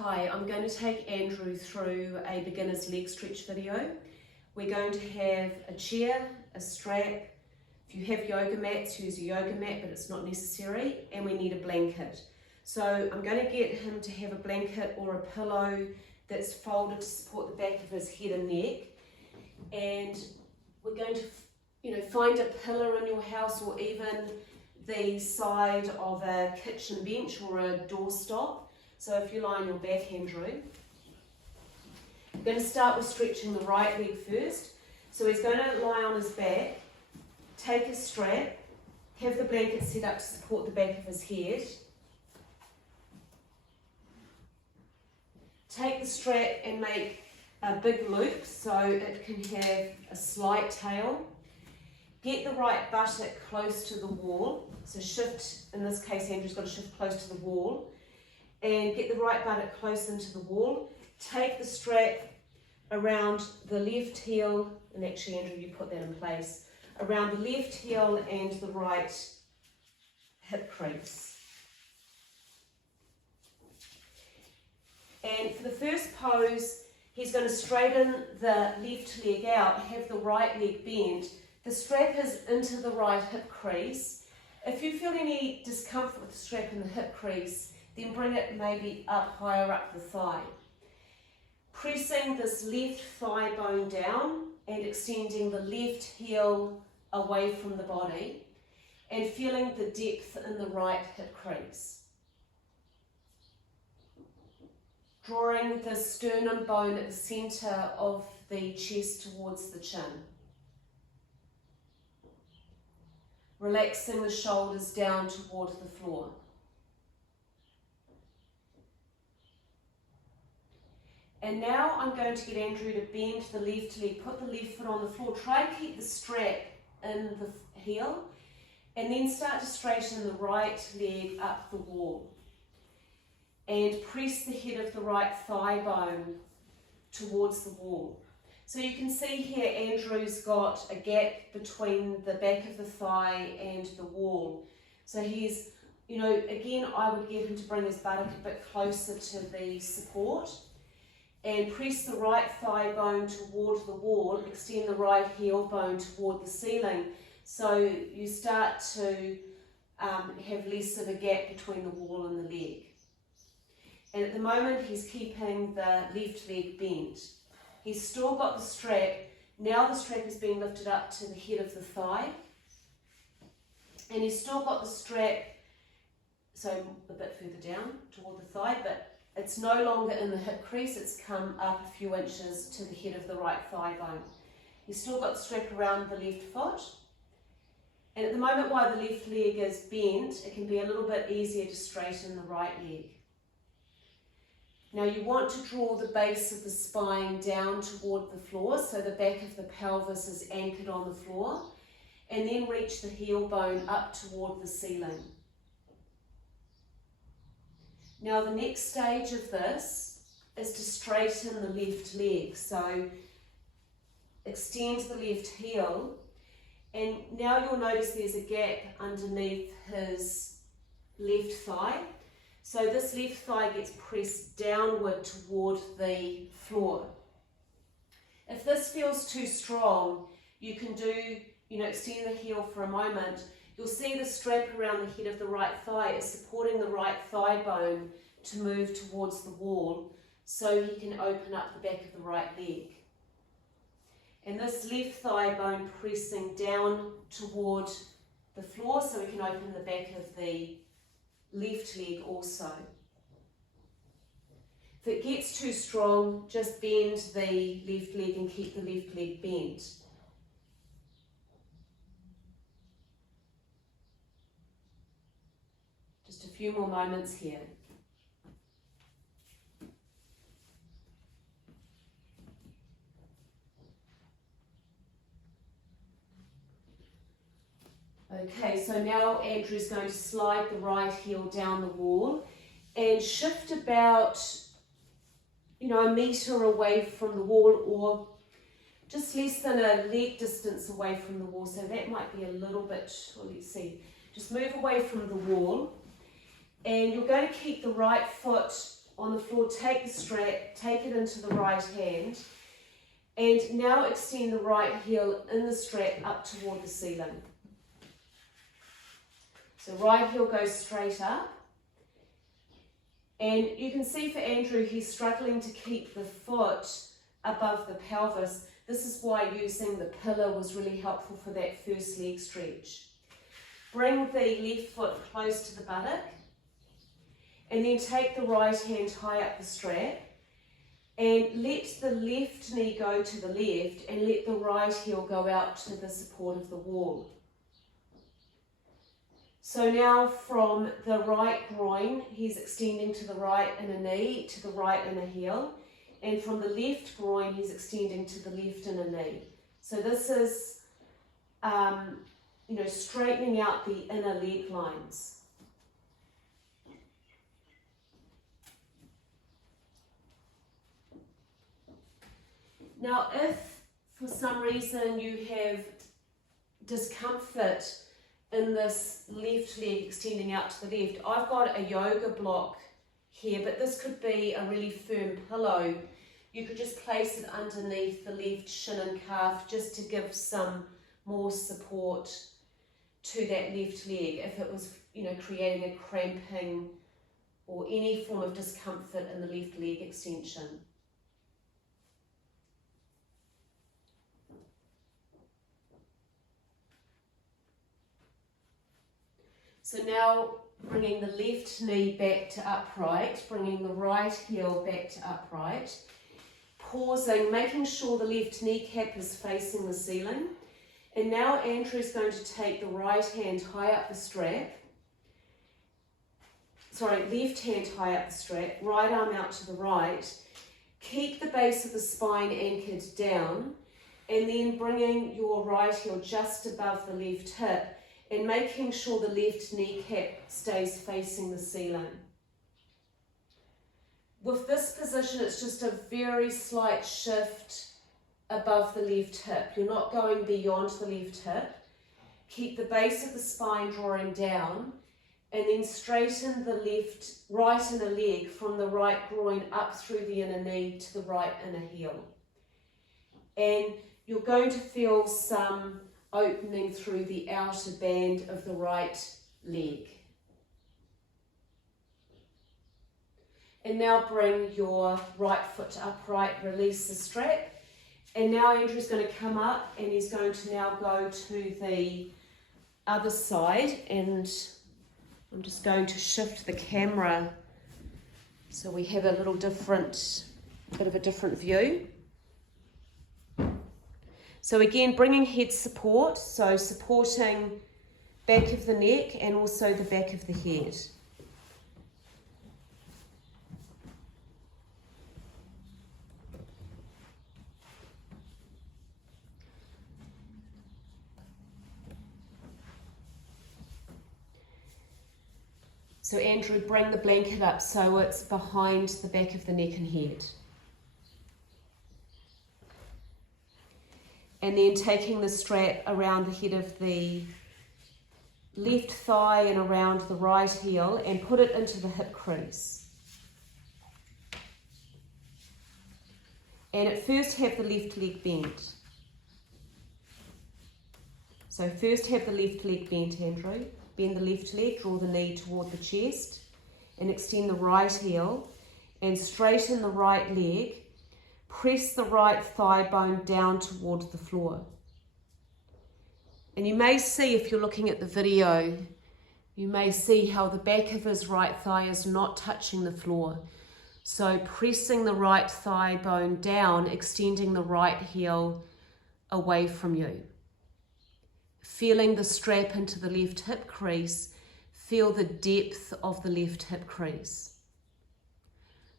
Hi, I'm going to take Andrew through a beginner's leg stretch video. We're going to have a chair, a strap. If you have yoga mats, use a yoga mat, but it's not necessary, and we need a blanket. So I'm going to get him to have a blanket or a pillow that's folded to support the back of his head and neck. And we're going to, find a pillar in your house or even the side of a kitchen bench or a doorstop. So if you lie on your back, Andrew, I'm going to start with stretching the right leg first. So he's going to lie on his back, take a strap, have the blanket set up to support the back of his head. Take the strap and make a big loop so it can have a slight tail. Get the right buttock close to the wall. So shift, in this case Andrew's got to shift close to the wall. And get the right buttock close into the wall. Take the strap around the left heel, and actually Andrew, you put that in place, around the left heel and the right hip crease. And for the first pose, he's going to straighten the left leg out, have the right leg bent. The strap is into the right hip crease. If you feel any discomfort with the strap in the hip crease, then bring it maybe up higher up the thigh. Pressing this left thigh bone down and extending the left heel away from the body and feeling the depth in the right hip crease. Drawing the sternum bone at the centre of the chest towards the chin. Relaxing the shoulders down toward the floor. And now I'm going to get Andrew to bend the left leg, put the left foot on the floor, try and keep the strap in the heel, and then start to straighten the right leg up the wall. And press the head of the right thigh bone towards the wall. So you can see here Andrew's got a gap between the back of the thigh and the wall. So he's, again, I would get him to bring his buttock a bit closer to the support. And press the right thigh bone toward the wall, extend the right heel bone toward the ceiling. So you start to have less of a gap between the wall and the leg. And at the moment he's keeping the left leg bent. He's still got the strap. Now the strap is being lifted up to the head of the thigh. And he's still got the strap, so a bit further down toward the thigh, but it's no longer in the hip crease, it's come up a few inches to the head of the right thigh bone. You've still got the strap around the left foot. And at the moment while the left leg is bent, it can be a little bit easier to straighten the right leg. Now you want to draw the base of the spine down toward the floor so the back of the pelvis is anchored on the floor, and then reach the heel bone up toward the ceiling. Now the next stage of this is to straighten the left leg. So extend the left heel, and now you'll notice there's a gap underneath his left thigh. So this left thigh gets pressed downward toward the floor. If this feels too strong, you can do, extend the heel for a moment. You'll see the strap around the head of the right thigh is supporting the right thigh bone to move towards the wall so he can open up the back of the right leg. And this left thigh bone pressing down toward the floor so we can open the back of the left leg also. If it gets too strong, just bend the left leg and keep the left leg bent. Just a few more moments here. Okay, so now Andrew's going to slide the right heel down the wall and shift about, a metre away from the wall, or just less than a leg distance away from the wall. So that might be a little bit, let's see, just move away from the wall. And you're going to keep the right foot on the floor, take the strap, take it into the right hand, and now extend the right heel in the strap up toward the ceiling. So right heel goes straight up. And you can see for Andrew, he's struggling to keep the foot above the pelvis. This is why using the pillar was really helpful for that first leg stretch. Bring the left foot close to the buttock, and then take the right hand high up the strap, and let the left knee go to the left, and let the right heel go out to the support of the wall. So now from the right groin, he's extending to the right inner knee, to the right inner heel. And from the left groin, he's extending to the left inner knee. So this is, straightening out the inner leg lines. Now, if for some reason you have discomfort in this left leg extending out to the left, I've got a yoga block here, but this could be a really firm pillow. You could just place it underneath the left shin and calf just to give some more support to that left leg if it was, creating a cramping or any form of discomfort in the left leg extension. So now bringing the left knee back to upright, bringing the right heel back to upright, pausing, making sure the left kneecap is facing the ceiling. And now Andrew's going to take the right hand high up the strap, left hand high up the strap, right arm out to the right, keep the base of the spine anchored down, and then bringing your right heel just above the left hip, and making sure the left kneecap stays facing the ceiling. With this position, it's just a very slight shift above the left hip. You're not going beyond the left hip. Keep the base of the spine drawing down, and then straighten the right inner leg from the right groin up through the inner knee to the right inner heel. And you're going to feel some opening through the outer band of the right leg. And now bring your right foot upright, release the strap. And now Andrew's going to come up and he's going to now go to the other side, and I'm just going to shift the camera so we have a little different, bit of a different view. So again, bringing head support, so supporting back of the neck and also the back of the head. So Andrew, bring the blanket up so it's behind the back of the neck and head. And then taking the strap around the head of the left thigh and around the right heel and put it into the hip crease. And at first have the left leg bent. So first have the left leg bent, Andrew. Bend the left leg, draw the knee toward the chest and extend the right heel and straighten the right leg. Press the right thigh bone down towards the floor. And you may see, if you're looking at the video, you may see how the back of his right thigh is not touching the floor. So pressing the right thigh bone down, extending the right heel away from you. Feeling the strap into the left hip crease, feel the depth of the left hip crease.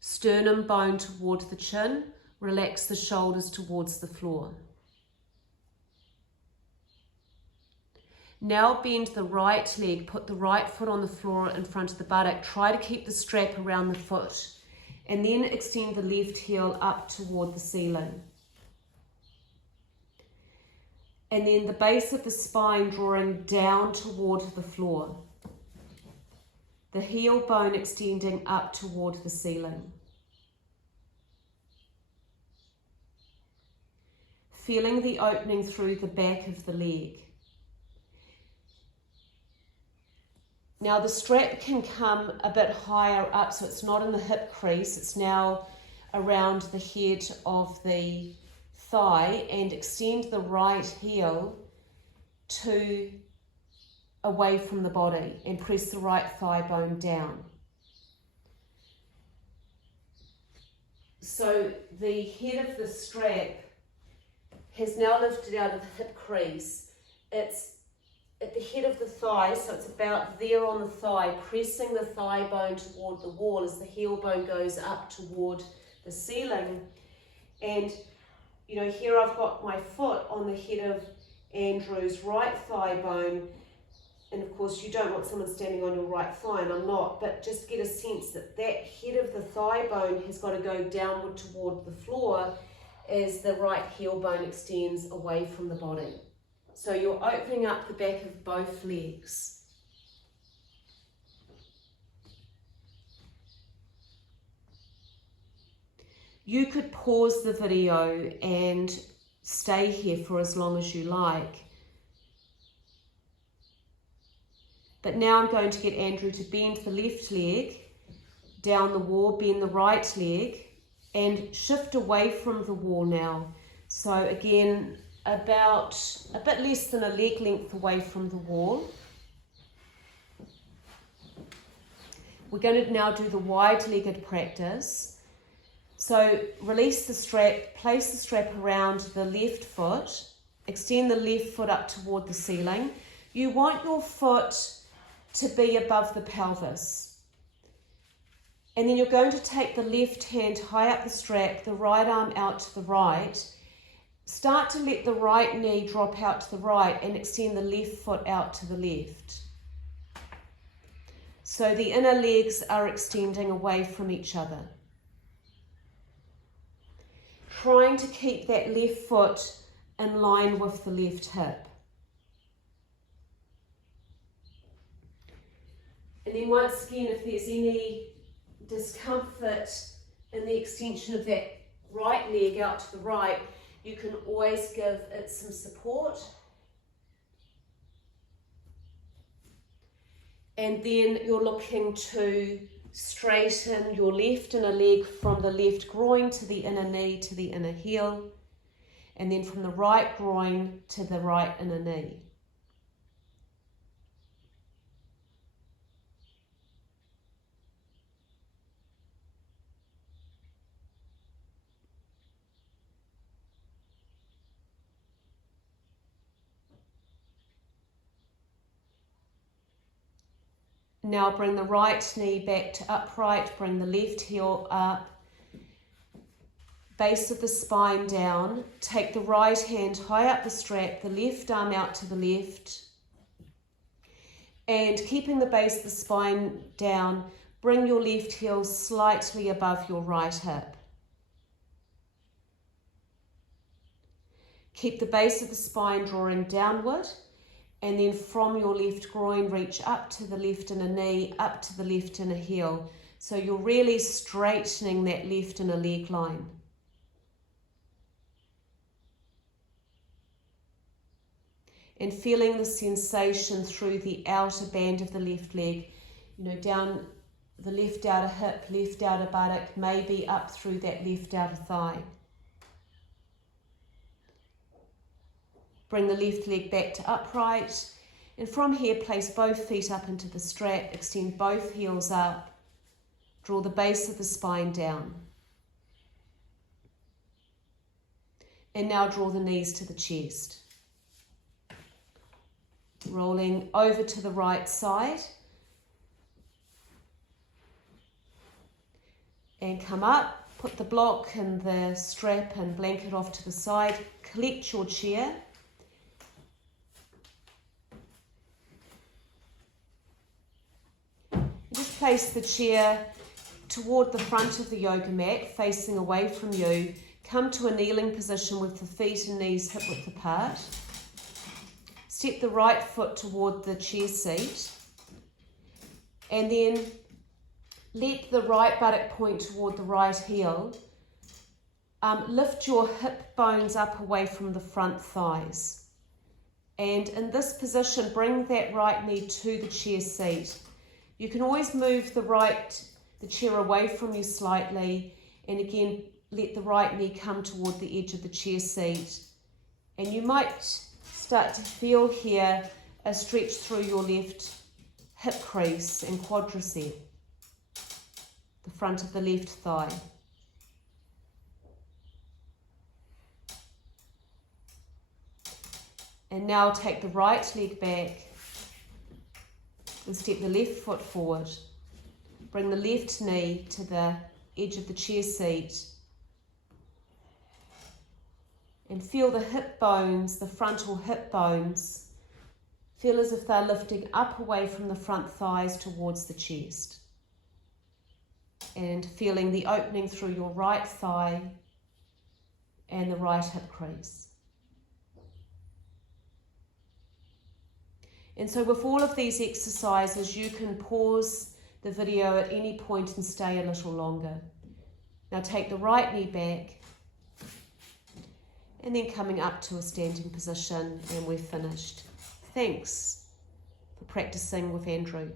Sternum bone toward the chin, relax the shoulders towards the floor. Now bend the right leg, put the right foot on the floor in front of the buttock. Try to keep the strap around the foot and then extend the left heel up toward the ceiling. And then the base of the spine drawing down toward the floor. the heel bone extending up toward the ceiling. Feeling the opening through the back of the leg. Now the strap can come a bit higher up, so it's not in the hip crease, it's now around the head of the thigh, and extend the right heel to away from the body and press the right thigh bone down. So the head of the strap has now lifted out of the hip crease. It's at the head of the thigh, so it's about there on the thigh, pressing the thigh bone toward the wall as the heel bone goes up toward the ceiling. And you know, here I've got my foot on the head of Andrew's right thigh bone, and of course you don't want someone standing on your right thigh, and I'm not, but just get a sense that that head of the thigh bone has got to go downward toward the floor as the right heel bone extends away from the body. So you're opening up the back of both legs. You could pause the video and stay here for as long as you like. But now I'm going to get Andrew to bend the left leg down the wall, bend the right leg, and shift away from the wall now. So again, about a bit less than a leg length away from the wall. We're going to now do the wide-legged practice. So release the strap, place the strap around the left foot, extend the left foot up toward the ceiling. You want your foot to be above the pelvis. And then you're going to take the left hand high up the strap, the right arm out to the right. Start to let the right knee drop out to the right and extend the left foot out to the left. So the inner legs are extending away from each other. Trying to keep that left foot in line with the left hip. And then once again, if there's any discomfort in the extension of that right leg out to the right, you can always give it some support. And then you're looking to straighten your left inner leg from the left groin to the inner knee to the inner heel, and then from the right groin to the right inner knee. Now bring the right knee back to upright, bring the left heel up, base of the spine down, take the right hand high up the strap, the left arm out to the left, and keeping the base of the spine down, bring your left heel slightly above your right hip. Keep the base of the spine drawing downward, and then from your left groin, reach up to the left inner knee, up to the left inner heel. So you're really straightening that left inner leg line. And feeling the sensation through the outer band of the left leg, you know, down the left outer hip, left outer buttock, maybe up through that left outer thigh. Bring the left leg back to upright, and from here place both feet up into the strap, extend both heels up, draw the base of the spine down. And now draw the knees to the chest. Rolling over to the right side. And come up, put the block and the strap and blanket off to the side, collect your chair. Just place the chair toward the front of the yoga mat, facing away from you. Come to a kneeling position with the feet and knees hip width apart. Step the right foot toward the chair seat. And then let the right buttock point toward the right heel. Lift your hip bones up away from the front thighs. And in this position, bring that right knee to the chair seat. You can always move the chair away from you slightly, and again, let the right knee come toward the edge of the chair seat. And you might start to feel here a stretch through your left hip crease and quadricep, the front of the left thigh. And now take the right leg back and step the left foot forward. Bring the left knee to the edge of the chair seat. And feel the hip bones, the frontal hip bones, feel as if they're lifting up away from the front thighs towards the chest. And feeling the opening through your right thigh and the right hip crease. And so with all of these exercises, you can pause the video at any point and stay a little longer. Now take the right knee back, and then coming up to a standing position, and we're finished. Thanks for practicing with Andrew.